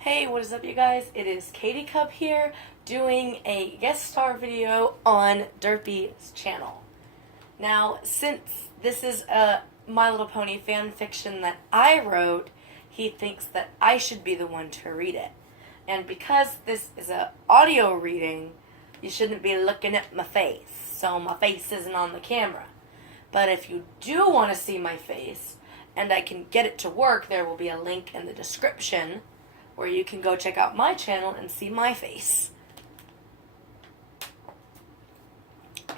Hey, what is up, you guys? It is Katie Cub here doing a guest star video on Derpy's channel. Now, since this is a My Little Pony fan fiction that I wrote, he thinks that I should be the one to read it. And because this is an audio reading, you shouldn't be looking at my face, so my face isn't on the camera. But if you do want to see my face, and I can get it to work, there will be a link in the description where you can go check out my channel and see my face.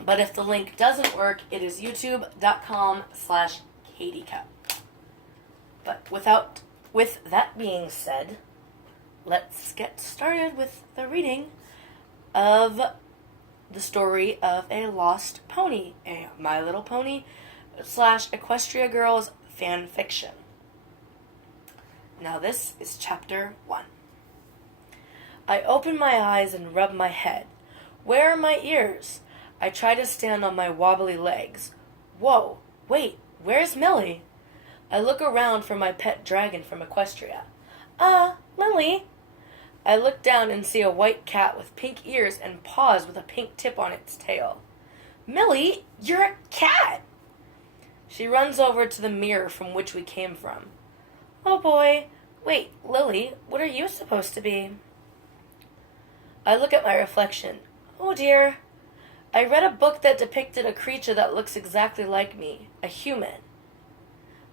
But if the link doesn't work, it is youtube.com/KatieCup. But with that being said, let's get started with the reading of the story of a lost pony, a My Little Pony / Equestria Girls fan fiction. Now this is chapter 1. I open my eyes and rub my head. Where are my ears? I try to stand on my wobbly legs. Whoa, wait, where's Millie? I look around for my pet dragon from Equestria. Lily. I look down and see a white cat with pink ears and paws with a pink tip on its tail. Millie, you're a cat! She runs over to the mirror from which we came from. Oh boy, wait, Lily, what are you supposed to be? I look at my reflection. Oh dear. I read a book that depicted a creature that looks exactly like me, a human.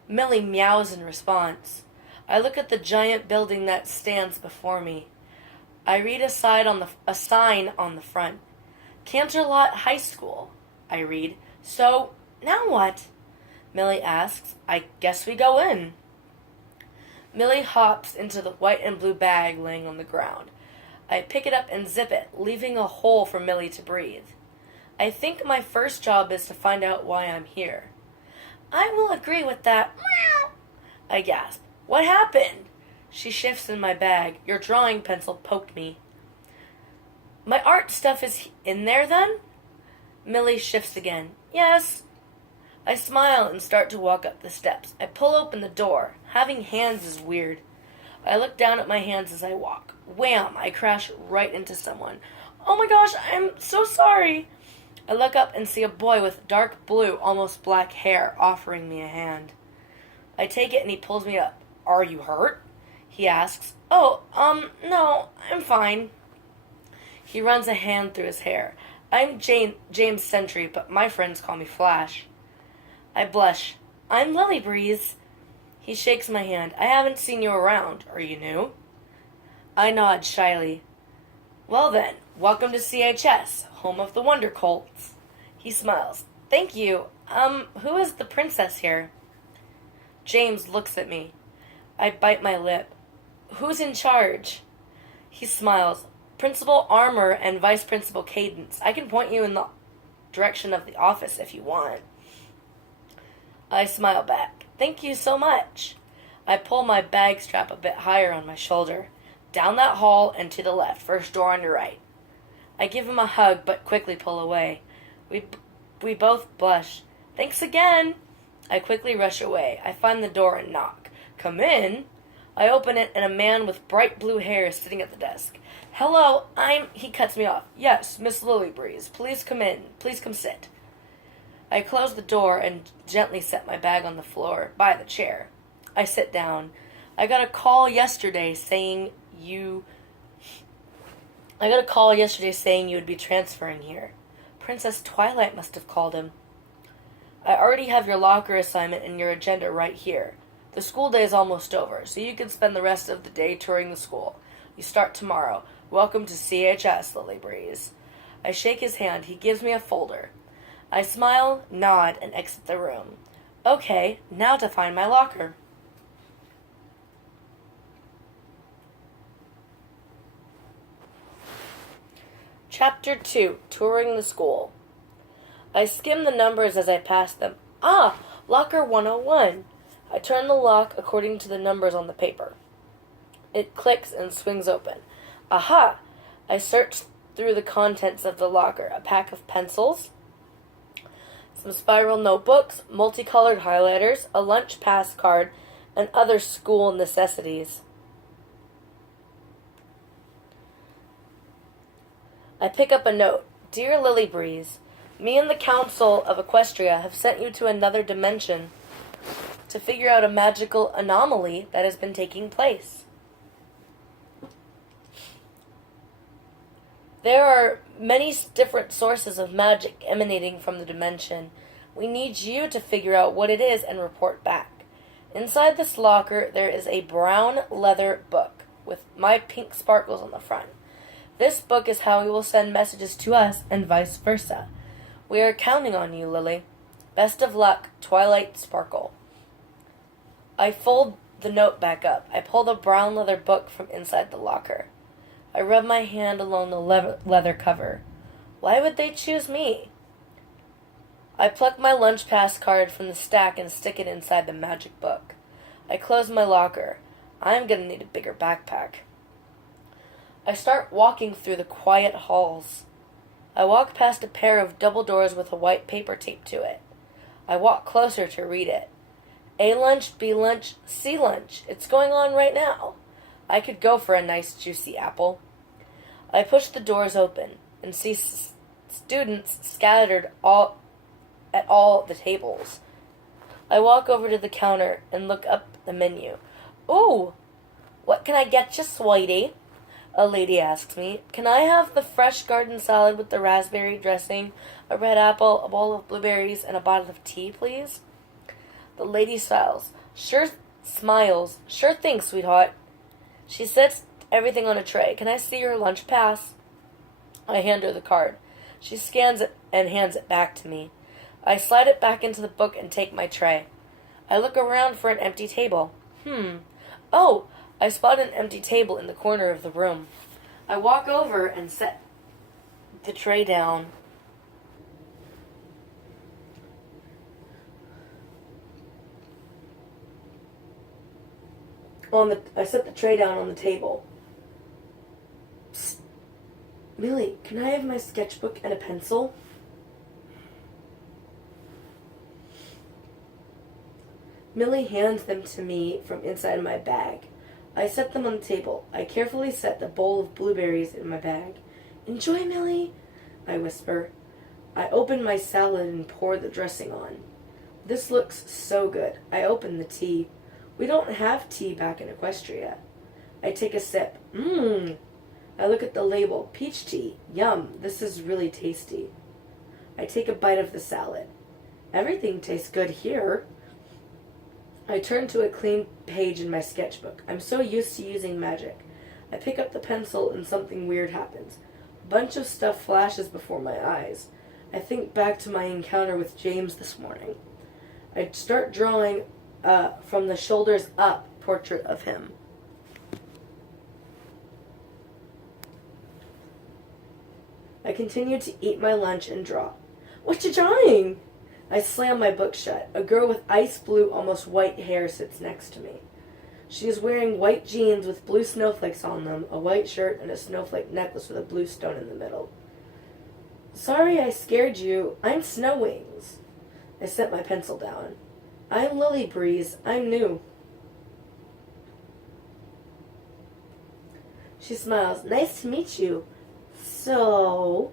Millie meows in response. I look at the giant building that stands before me. I read a sign on the front. Canterlot High School, I read. So, now what? Millie asks. I guess we go in. Millie hops into the white and blue bag laying on the ground. I pick it up and zip it, leaving a hole for Millie to breathe. I think my first job is to find out why I'm here. I will agree with that. I gasp. What happened? She shifts in my bag. Your drawing pencil poked me. My art stuff is in there then? Millie shifts again. Yes. I smile and start to walk up the steps. I pull open the door. Having hands is weird. I look down at my hands as I walk. Wham! I crash right into someone. Oh my gosh, I'm so sorry. I look up and see a boy with dark blue, almost black hair offering me a hand. I take it and he pulls me up. Are you hurt? He asks. Oh, no, I'm fine. He runs a hand through his hair. I'm James Sentry, but my friends call me Flash. I blush. I'm Lily Breeze. He shakes my hand. I haven't seen you around. Are you new? I nod shyly. Well then, welcome to CHS, home of the Wonder Colts. He smiles. Thank you. Who is the princess here? James looks at me. I bite my lip. Who's in charge? He smiles. Principal Armor and Vice Principal Cadence. I can point you in the direction of the office if you want. I smile back. Thank you so much. I pull my bag strap a bit higher on my shoulder. Down that hall and to the left, first door on your right. I give him a hug but quickly pull away. We both blush. Thanks again. I quickly rush away. I find the door and knock. Come in. I open it and a man with bright blue hair is sitting at the desk. Hello, He cuts me off. Yes, Miss Lily Breeze. Please come in. Please come sit. I close the door and gently set my bag on the floor by the chair. I sit down. I got a call yesterday saying you would be transferring here. Princess Twilight must have called him. I already have your locker assignment and your agenda right here. The school day is almost over, so you can spend the rest of the day touring the school. You start tomorrow. Welcome to CHS, Lily Breeze. I shake his hand. He gives me a folder. I smile, nod, and exit the room. Okay, now to find my locker. Chapter 2, Touring the School. I skim the numbers as I pass them. Locker 101. I turn the lock according to the numbers on the paper. It clicks and swings open. Aha! I search through the contents of the locker. A pack of pencils, some spiral notebooks, multicolored highlighters, a lunch pass card, and other school necessities. I pick up a note. Dear Lily Breeze, me and the Council of Equestria have sent you to another dimension to figure out a magical anomaly that has been taking place. There are many different sources of magic emanating from the dimension. We need you to figure out what it is and report back. Inside this locker, there is a brown leather book with my pink sparkles on the front. This book is how you will send messages to us and vice versa. We are counting on you, Lily. Best of luck, Twilight Sparkle. I fold the note back up. I pull the brown leather book from inside the locker. I rub my hand along the leather cover. Why would they choose me? I pluck my lunch pass card from the stack and stick it inside the magic book. I close my locker. I'm gonna need a bigger backpack. I start walking through the quiet halls. I walk past a pair of double doors with a white paper taped to it. I walk closer to read it. A lunch, B lunch, C lunch. It's going on right now. I could go for a nice juicy apple. I push the doors open and see students scattered at all the tables. I walk over to the counter and look up the menu. Ooh, what can I get you, sweetie? A lady asks me. Can I have the fresh garden salad with the raspberry dressing, a red apple, a bowl of blueberries, and a bottle of tea, please? The lady smiles. Sure thing, sweetheart. She sets everything on a tray. Can I see your lunch pass? I hand her the card. She scans it and hands it back to me. I slide it back into the book and take my tray. I look around for an empty table. Oh, I spot an empty table in the corner of the room. I walk over and set the tray down. I set the tray down on the table. Psst. Millie, can I have my sketchbook and a pencil? Millie hands them to me from inside my bag. I set them on the table. I carefully set the bowl of blueberries in my bag. Enjoy, Millie, I whisper. I open my salad and pour the dressing on. This looks so good. I open the tea. We don't have tea back in Equestria. I take a sip. I look at the label. Peach tea. Yum. This is really tasty. I take a bite of the salad. Everything tastes good here. I turn to a clean page in my sketchbook. I'm so used to using magic. I pick up the pencil and something weird happens. A bunch of stuff flashes before my eyes. I think back to my encounter with James this morning. I start drawing from the shoulders up portrait of him. I continue to eat my lunch and draw. What you drawing? I slam my book shut. A girl with ice blue, almost white hair sits next to me. She is wearing white jeans with blue snowflakes on them, a white shirt, and a snowflake necklace with a blue stone in the middle. Sorry I scared you. I'm Snow Wings. I set my pencil down. I'm Lily Breeze. I'm new. She smiles. Nice to meet you. So...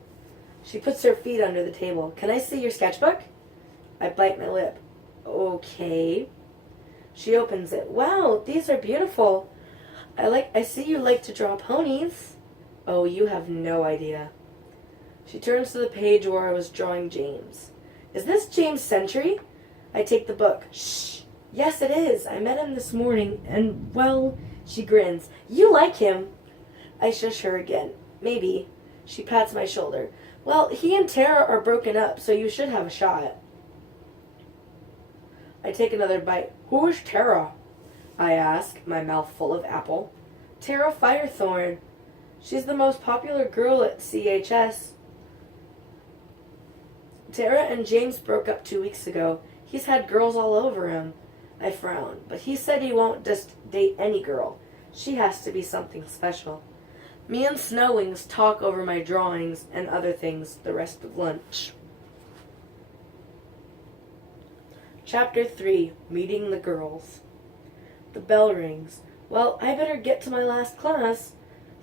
She puts her feet under the table. Can I see your sketchbook? I bite my lip. Okay. She opens it. Wow, these are beautiful. I see you like to draw ponies. Oh, you have no idea. She turns to the page where I was drawing James. Is this James Sentry? I take the book. Shh. Yes, it is. I met him this morning, and, well, she grins. You like him. I shush her again. Maybe. She pats my shoulder. Well, he and Tara are broken up, so you should have a shot. I take another bite. Who is Tara? I ask, my mouth full of apple. Tara Firethorn. She's the most popular girl at CHS. Tara and James broke up 2 weeks ago. He's had girls all over him. I frown, but he said he won't just date any girl. She has to be something special. Me and Snow Wings talk over my drawings and other things the rest of lunch. Chapter 3, Meeting the Girls. The bell rings. Well, I better get to my last class.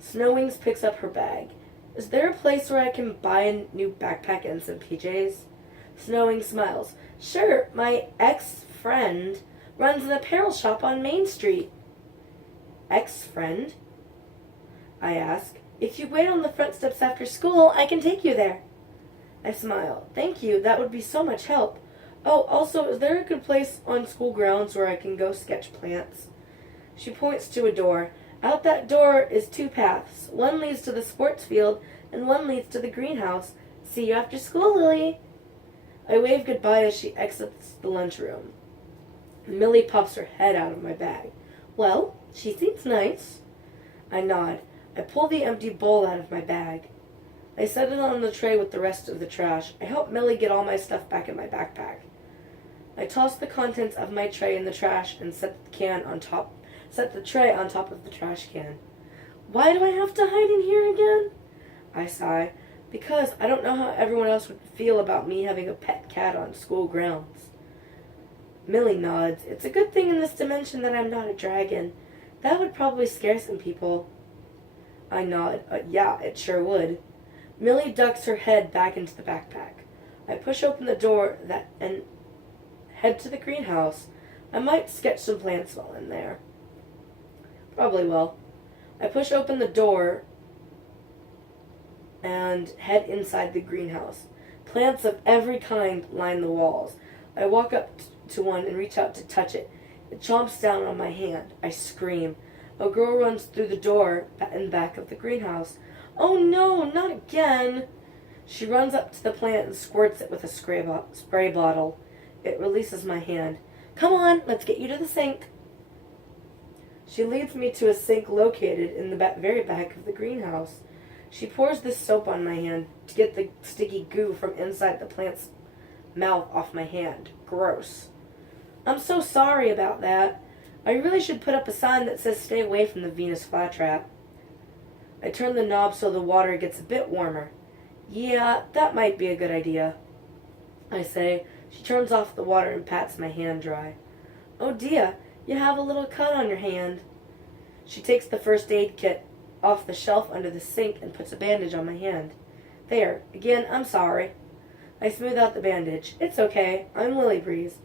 Snow Wings picks up her bag. Is there a place where I can buy a new backpack and some PJs? Snowing smiles. Sure, my ex-friend runs an apparel shop on Main Street. Ex-friend? I ask. If you wait on the front steps after school, I can take you there. I smile. Thank you, that would be so much help. Oh, also, is there a good place on school grounds where I can go sketch plants? She points to a door. Out that door is 2 paths. One leads to the sports field, and one leads to the greenhouse. See you after school, Lily. I wave goodbye as she exits the lunchroom. Millie pops her head out of my bag. Well, she seems nice. I nod. I pull the empty bowl out of my bag. I set it on the tray with the rest of the trash. I help Millie get all my stuff back in my backpack. I toss the contents of my tray in the trash and set the tray on top of the trash can. Why do I have to hide in here again? I sigh. Because I don't know how everyone else would feel about me having a pet cat on school grounds. Millie nods. It's a good thing in this dimension that I'm not a dragon. That would probably scare some people. I nod. Yeah, it sure would. Millie ducks her head back into the backpack. I push open the door and head to the greenhouse. I might sketch some plants while in there. Probably will. I push open the door and head inside the greenhouse. Plants of every kind line the walls. I walk up to one and reach out to touch it. It chomps down on my hand. I scream. A girl runs through the door in the back of the greenhouse. Oh no, not again! She runs up to the plant and squirts it with a spray bottle. It releases my hand. Come on, let's get you to the sink. She leads me to a sink located in the very back of the greenhouse. She pours this soap on my hand to get the sticky goo from inside the plant's mouth off my hand. Gross. I'm so sorry about that. I really should put up a sign that says stay away from the Venus flytrap. I turn the knob so the water gets a bit warmer. Yeah, that might be a good idea, I say. She turns off the water and pats my hand dry. Oh dear, you have a little cut on your hand. She takes the first aid kit off the shelf under the sink and puts a bandage on my hand. There, again, I'm sorry. I smooth out the bandage. It's okay, I'm Lily Breeze.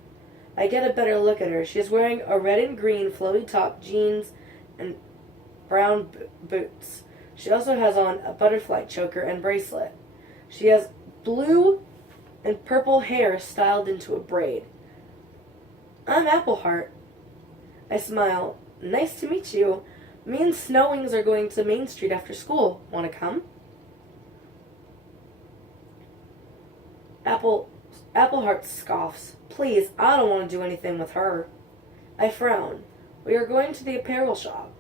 I get a better look at her. She is wearing a red and green flowy top, jeans, and brown boots. She also has on a butterfly choker and bracelet. She has blue and purple hair styled into a braid. I'm Appleheart. I smile. Nice to meet you. Me and Snowings are going to Main Street after school. Want to come? Appleheart scoffs. Please, I don't want to do anything with her. I frown. We are going to the apparel shop.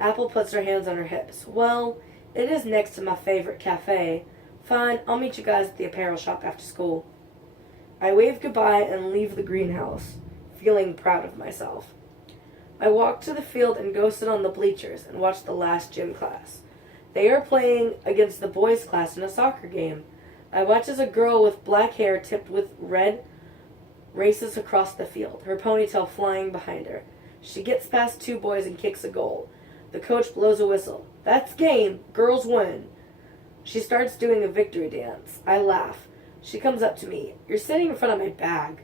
Apple puts her hands on her hips. Well, it is next to my favorite cafe. Fine, I'll meet you guys at the apparel shop after school. I wave goodbye and leave the greenhouse, feeling proud of myself. I walk to the field and go sit on the bleachers and watch the last gym class. They are playing against the boys' class in a soccer game. I watch as a girl with black hair tipped with red races across the field, her ponytail flying behind her. She gets past 2 boys and kicks a goal. The coach blows a whistle. That's game. Girls win. She starts doing a victory dance. I laugh. She comes up to me. You're sitting in front of my bag.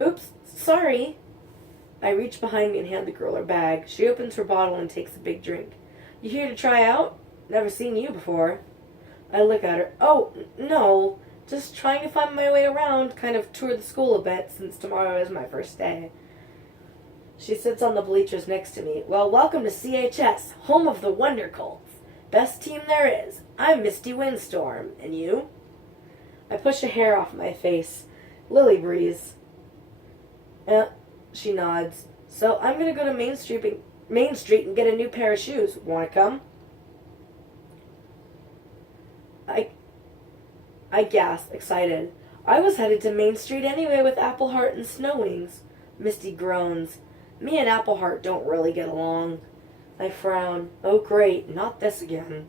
Oops, sorry. I reach behind me and hand the girl her bag. She opens her bottle and takes a big drink. You here to try out? Never seen you before. I look at her. Oh, no. Just trying to find my way around, kind of tour the school a bit since tomorrow is my first day. She sits on the bleachers next to me. Well, welcome to CHS, home of the Wonder Colts. Best team there is. I'm Misty Windstorm. And you? I push a hair off my face. Lily Breeze. She nods. So I'm going to go to Main Street and get a new pair of shoes. Want to come? I gasp, excited. I was headed to Main Street anyway with Appleheart and Snowings. Misty groans. Me and Appleheart don't really get along. I frown. Oh great, not this again.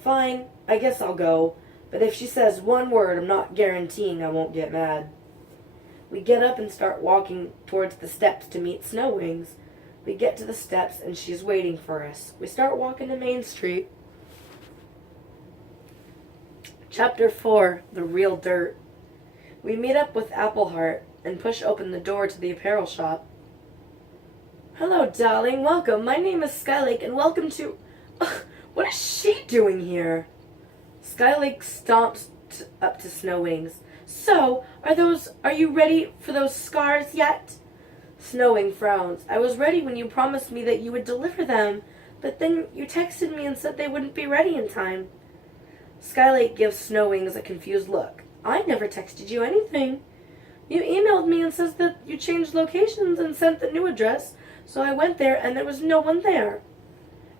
Fine, I guess I'll go. But if she says one word, I'm not guaranteeing I won't get mad. We get up and start walking towards the steps to meet Snowings. We get to the steps and she's waiting for us. We start walking to Main Street. Chapter 4, The Real Dirt. We meet up with Appleheart and push open the door to the apparel shop. Hello, darling. Welcome. My name is Skylake, and welcome to... what is she doing here? Skylake stomps up to Snowwings. So, are you ready for those scars yet? Snowwing frowns. I was ready when you promised me that you would deliver them, but then you texted me and said they wouldn't be ready in time. Skylake gives Snowwings a confused look. I never texted you anything. You emailed me and says that you changed locations and sent the new address, so I went there and there was no one there.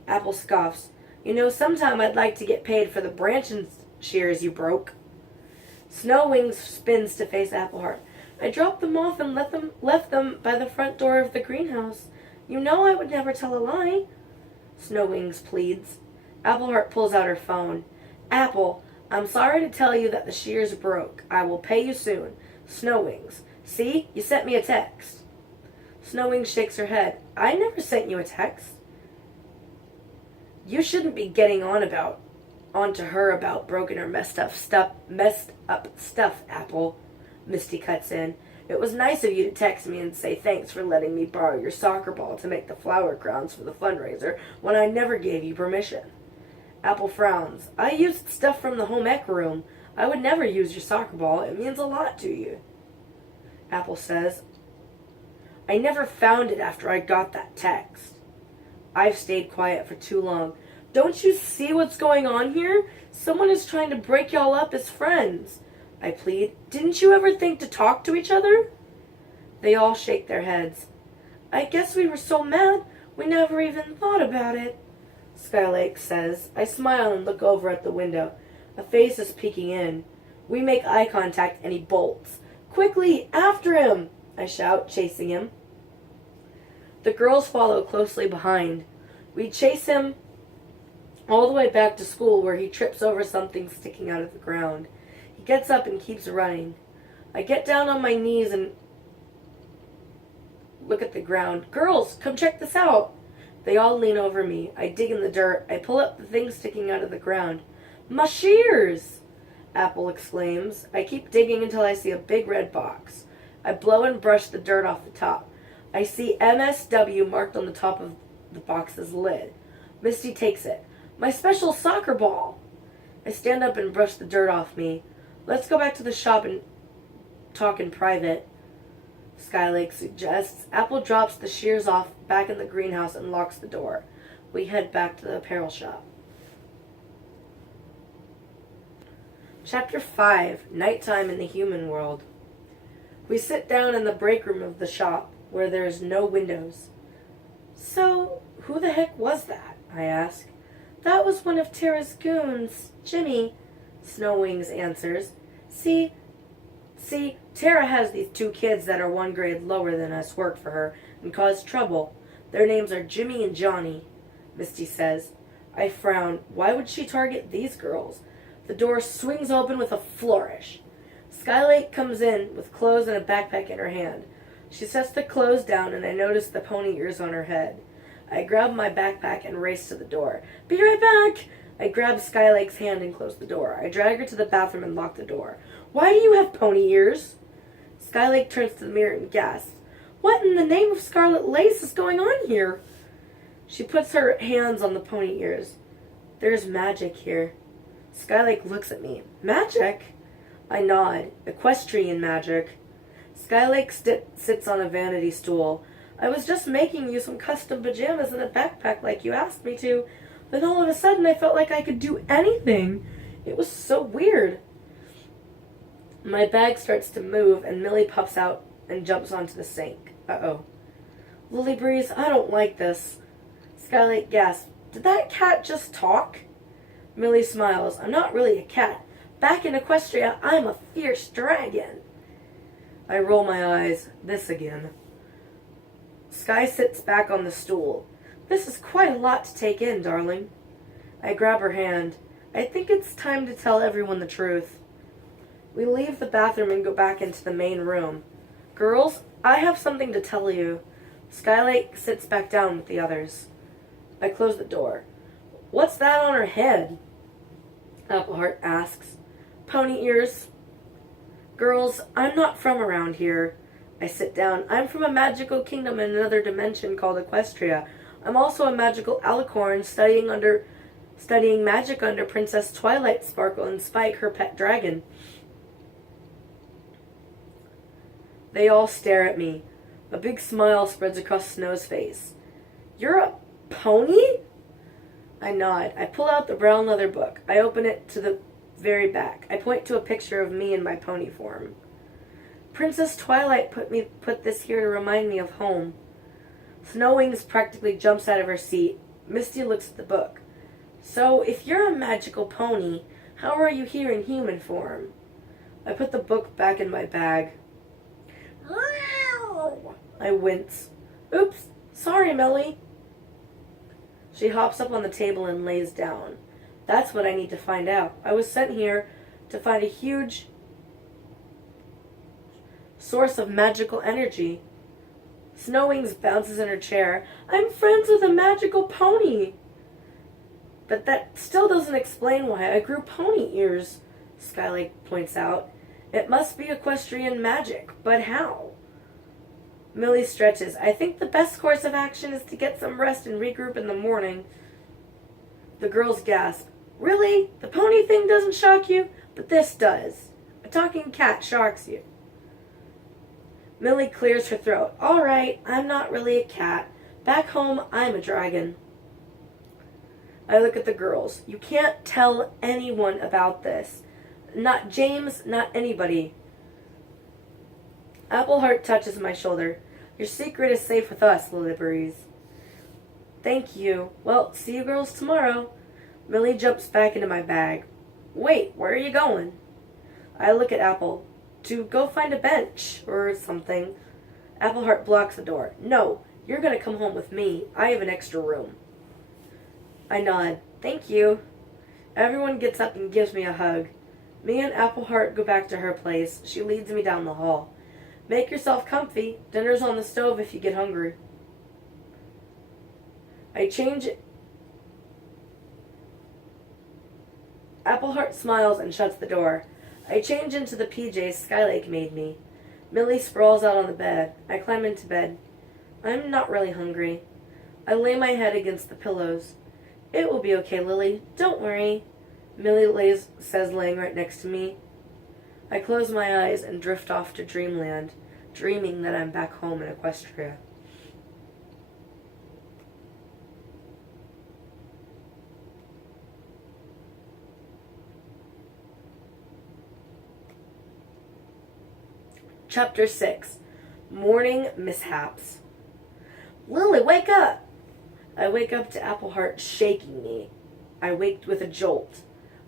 Apple scoffs. You know, sometime I'd like to get paid for the branch and shears you broke. Snowwings spins to face Appleheart. I dropped them off and left them by the front door of the greenhouse. You know I would never tell a lie. Snowwings pleads. Appleheart pulls out her phone. Apple, I'm sorry to tell you that the shears broke. I will pay you soon. Snowwings. See? You sent me a text. Snowwings shakes her head. I never sent you a text. You shouldn't be getting onto her about broken or messed up stuff, Apple. Misty cuts in. It was nice of you to text me and say thanks for letting me borrow your soccer ball to make the flower crowns for the fundraiser when I never gave you permission. Apple frowns. I used stuff from the home ec room. I would never use your soccer ball. It means a lot to you. Apple says, I never found it after I got that text. I've stayed quiet for too long. Don't you see what's going on here? Someone is trying to break y'all up as friends. I plead. Didn't you ever think to talk to each other? They all shake their heads. I guess we were so mad we never even thought about it. Skylake says. I smile and look over at the window. A face is peeking in. We make eye contact and he bolts. Quickly, after him! I shout, chasing him. The girls follow closely behind. We chase him all the way back to school where he trips over something sticking out of the ground. He gets up and keeps running. I get down on my knees and look at the ground. Girls, come check this out. They all lean over me. I dig in the dirt. I pull up the thing sticking out of the ground. My shears! Apple exclaims. I keep digging until I see a big red box. I blow and brush the dirt off the top. I see MSW marked on the top of the box's lid. Misty takes it. My special soccer ball! I stand up and brush the dirt off me. Let's go back to the shop and talk in private, Skylake suggests. Apple drops the shears off back in the greenhouse and locks the door. We head back to the apparel shop. Chapter 5, Nighttime in the Human World. We sit down in the break room of the shop, where there is no windows. So, who the heck was that? I ask. That was one of Tara's goons, Jimmy, Snowwings answers. See, Tara has these two kids that are one grade lower than us work for her and cause trouble. Their names are Jimmy and Johnny, Misty says. I frown. Why would she target these girls? The door swings open with a flourish. Skylake comes in with clothes and a backpack in her hand. She sets the clothes down and I notice the pony ears on her head. I grab my backpack and race to the door. Be right back! I grab Skylake's hand and close the door. I drag her to the bathroom and lock the door. Why do you have pony ears? Skylake turns to the mirror and gasps. What in the name of Scarlet Lace is going on here? She puts her hands on the pony ears. There's magic here. Skylake looks at me. Magic? I nod. Equestrian magic. Skylake sits on a vanity stool. I was just making you some custom pajamas and a backpack like you asked me to. Then all of a sudden I felt like I could do anything. It was so weird. My bag starts to move and Millie pops out and jumps onto the sink. Uh-oh. Lily Breeze, I don't like this. Skylake gasps. Did that cat just talk? Millie smiles. I'm not really a cat. Back in Equestria, I'm a fierce dragon. I roll my eyes. This again. Sky sits back on the stool. This is quite a lot to take in, darling. I grab her hand. I think it's time to tell everyone the truth. We leave the bathroom and go back into the main room. Girls, I have something to tell you. Skylake sits back down with the others. I close the door. What's that on her head? Appleheart asks. Pony ears. Girls, I'm not from around here. I sit down. I'm from a magical kingdom in another dimension called Equestria. I'm also a magical alicorn studying magic under Princess Twilight Sparkle and Spike, her pet dragon. They all stare at me. A big smile spreads across Snow's face. You're a pony? I nod. I pull out the brown leather book. I open it to the very back. I point to a picture of me in my pony form. Princess Twilight put this here to remind me of home. Snowwings practically jumps out of her seat. Misty looks at the book. So, if you're a magical pony, how are you here in human form? I put the book back in my bag. I wince. Oops, sorry, Millie. She hops up on the table and lays down. That's what I need to find out. I was sent here to find a huge source of magical energy. Snowwings bounces in her chair. I'm friends with a magical pony. But that still doesn't explain why I grew pony ears, Skylake points out. It must be equestrian magic, but how? Millie stretches. I think the best course of action is to get some rest and regroup in the morning. The girls gasp. Really? The pony thing doesn't shock you? But this does. A talking cat shocks you. Millie clears her throat. All right, I'm not really a cat. Back home, I'm a dragon. I look at the girls. You can't tell anyone about this. Not James, not anybody. Appleheart touches my shoulder. Your secret is safe with us, Lilybreeze. Thank you. Well, see you girls tomorrow. Millie jumps back into my bag. Wait, where are you going? I look at Apple. To go find a bench or something. Appleheart blocks the door. No, you're going to come home with me. I have an extra room. I nod. Thank you. Everyone gets up and gives me a hug. Me and Appleheart go back to her place. She leads me down the hall. Make yourself comfy. Dinner's on the stove if you get hungry. I change. Appleheart smiles and shuts the door. I change into the PJs Skylake made me. Millie sprawls out on the bed. I climb into bed. I'm not really hungry. I lay my head against the pillows. It will be okay, Lily. Don't worry. Millie says laying right next to me. I close my eyes and drift off to dreamland, dreaming that I'm back home in Equestria. Chapter 6. Morning Mishaps. Lily, wake up! I wake up to Appleheart shaking me. I waked with a jolt.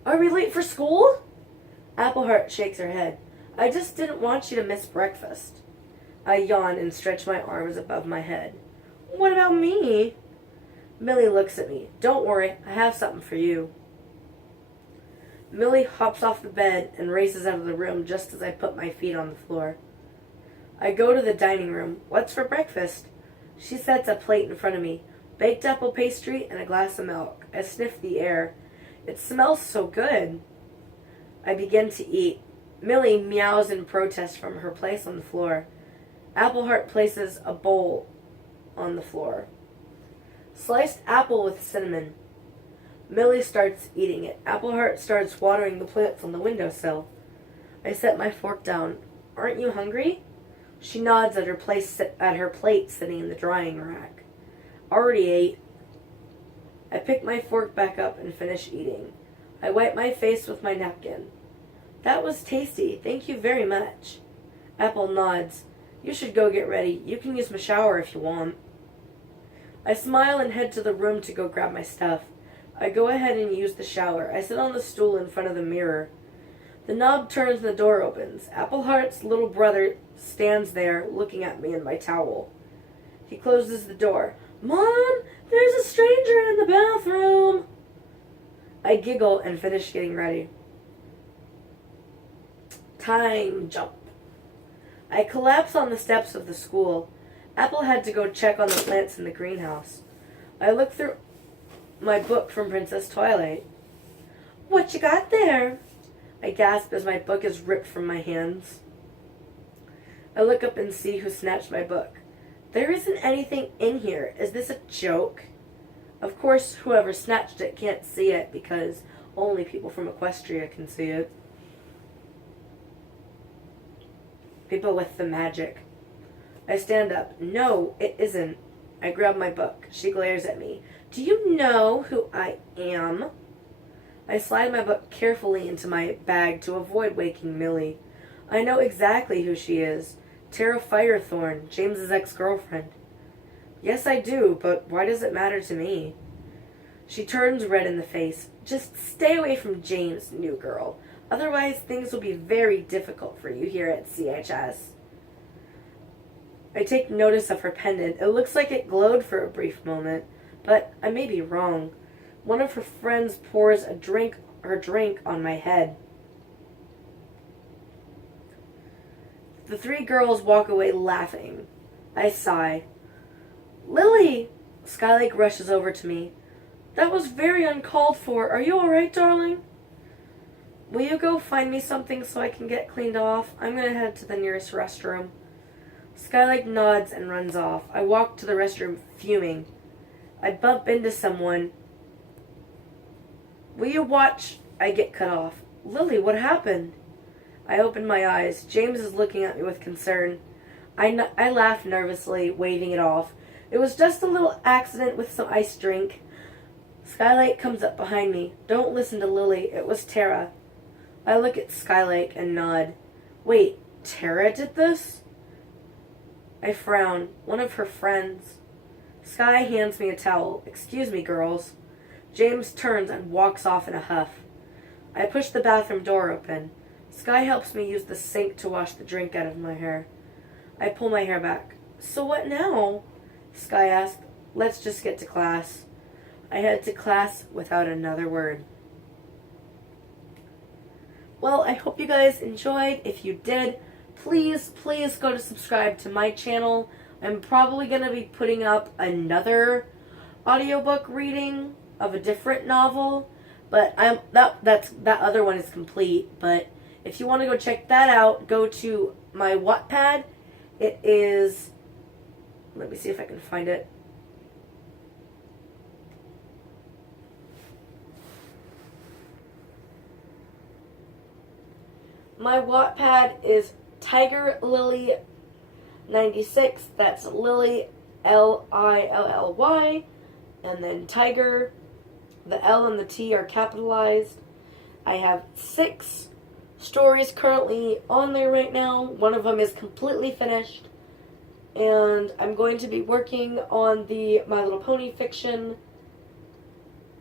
Are we late for school? Appleheart shakes her head. I just didn't want you to miss breakfast. I yawn and stretch my arms above my head. What about me? Millie looks at me. Don't worry, I have something for you. Millie hops off the bed and races out of the room just as I put my feet on the floor. I go to the dining room. What's for breakfast? She sets a plate in front of me. Baked apple pastry and a glass of milk. I sniff the air. It smells so good. I begin to eat. Millie meows in protest from her place on the floor. Appleheart places a bowl on the floor. Sliced apple with cinnamon. Millie starts eating it. Appleheart starts watering the plants on the windowsill. I set my fork down. Aren't you hungry? She nods at her plate sitting in the drying rack. Already ate. I pick my fork back up and finish eating. I wipe my face with my napkin. That was tasty. Thank you very much. Apple nods. You should go get ready. You can use my shower if you want. I smile and head to the room to go grab my stuff. I go ahead and use the shower. I sit on the stool in front of the mirror. The knob turns and the door opens. Appleheart's little brother stands there looking at me in my towel. He closes the door. Mom, there's a stranger in the bathroom. I giggle and finish getting ready. Time jump. I collapse on the steps of the school. Apple had to go check on the plants in the greenhouse. I look through my book from Princess Twilight. What you got there? I gasp as my book is ripped from my hands. I look up and see who snatched my book. There isn't anything in here. Is this a joke? Of course, whoever snatched it can't see it because only people from Equestria can see it. People with the magic. I stand up. No, it isn't. I grab my book. She glares at me. Do you know who I am? I slide my book carefully into my bag to avoid waking Millie. I know exactly who she is. Tara Firethorn, James's ex-girlfriend. Yes, I do, but why does it matter to me? She turns red in the face. Just stay away from James, new girl. Otherwise, things will be very difficult for you here at CHS. I take notice of her pendant. It looks like it glowed for a brief moment, but I may be wrong. One of her friends pours her drink on my head. The three girls walk away laughing. I sigh. Lily! Skylake rushes over to me. That was very uncalled for. Are you alright, darling? Will you go find me something so I can get cleaned off? I'm going to head to the nearest restroom. Skylake nods and runs off. I walk to the restroom fuming. I bump into someone. Will you watch? I get cut off. Lily, what happened? I open my eyes. James is looking at me with concern. I laugh nervously, waving it off. It was just a little accident with some iced drink. Skylake comes up behind me. Don't listen to Lily. It was Tara. I look at Skylake and nod. Wait, Tara did this? I frown. One of her friends. Sky hands me a towel. Excuse me, girls. James turns and walks off in a huff. I push the bathroom door open. Sky helps me use the sink to wash the drink out of my hair. I pull my hair back. So what now? Sky asks. Let's just get to class. I head to class without another word. Well, I hope you guys enjoyed. If you did, please go to subscribe to my channel. I'm probably going to be putting up another audiobook reading of a different novel, but that other one is complete. But if you want to go check that out, go to my Wattpad. It is, let me see if I can find it. My Wattpad is Tiger Lily 96. That's Lily, Lilly, and then Tiger. The L and the T are capitalized. I have 6 stories currently on there right now. One of them is completely finished. And I'm going to be working on the My Little Pony fiction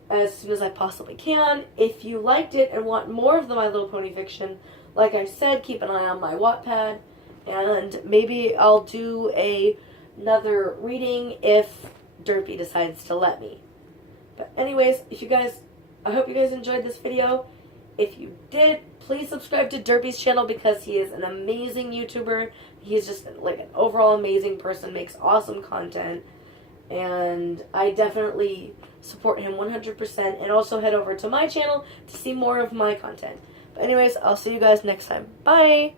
as soon as I possibly can. If you liked it and want more of the My Little Pony fiction, like I said, keep an eye on my Wattpad. And maybe I'll do another reading if Derpy decides to let me. But anyways, I hope you guys enjoyed this video. If you did, please subscribe to Derpy's channel because he is an amazing YouTuber. He's just like an overall amazing person, makes awesome content. And I definitely support him 100%. And also head over to my channel to see more of my content. But anyways, I'll see you guys next time. Bye!